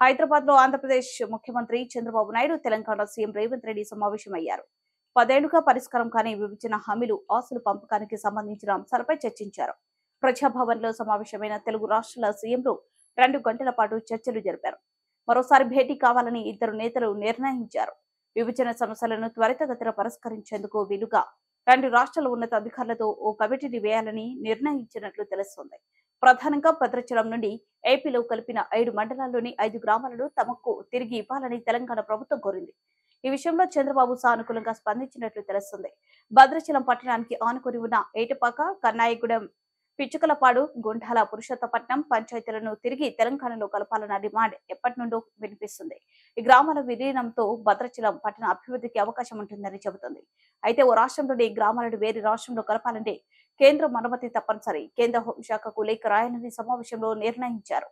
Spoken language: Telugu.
హైదరాబాద్ లో ఆంధ్రప్రదేశ్ ముఖ్యమంత్రి చంద్రబాబు నాయుడు, తెలంగాణ సీఎం రేవంత్ రెడ్డి సమావేశమయ్యారు. 10 ఏళ్లుగా పరిష్కారం కాని విభజన హామీలు, ఆస్తుల పంపకానికి సంబంధించిన అంశాలపై చర్చించారు. ప్రజాభవన్ లో సమావేశమైన తెలుగు రాష్ట్రాల సీఎంలు 2 గంటల పాటు చర్చలు జరిపారు. మరోసారి భేటీ కావాలని ఇద్దరు నేతలు నిర్ణయించారు. విభజన సమస్యలను త్వరితగతిన పరిష్కరించేందుకు వీలుగా 2 రాష్ట్రాల ఉన్నత అధికారులతో ఓ కమిటీని వేయాలని నిర్ణయించినట్లు తెలుస్తోంది. ప్రధానంగా భద్రాచలం నుండి ఏపీలో కలిపిన 5 మండలాల్లోని 5 గ్రామాలను తమకు తిరిగి ఇవ్వాలని తెలంగాణ ప్రభుత్వం కోరింది. ఈ విషయంలో చంద్రబాబు సానుకూలంగా స్పందించినట్లు తెలుస్తుంది. భద్రాచలం పట్టణానికి ఆనుకుని ఉన్న ఏటపాక, కన్నాయిగూడెం, పిచ్చుకలపాడు, గుండాల, పురుషోత్తపట్నం పంచాయతీలను తిరిగి తెలంగాణలో కలపాలన్న డిమాండ్ ఎప్పటి నుండో వినిపిస్తుంది. ఈ గ్రామాల విలీనంతో భద్రాచలం పట్టణ అభివృద్ధికి అవకాశం ఉంటుందని చెబుతుంది. అయితే ఓ రాష్ట్రంలోని ఈ గ్రామాలను వేరే రాష్ట్రంలో కలపాలంటే కేంద్రం అనుమతి తప్పనిసరి. కేంద్ర హోంశాఖకు లేఖ రాయాలని సమావేశంలో నిర్ణయించారు.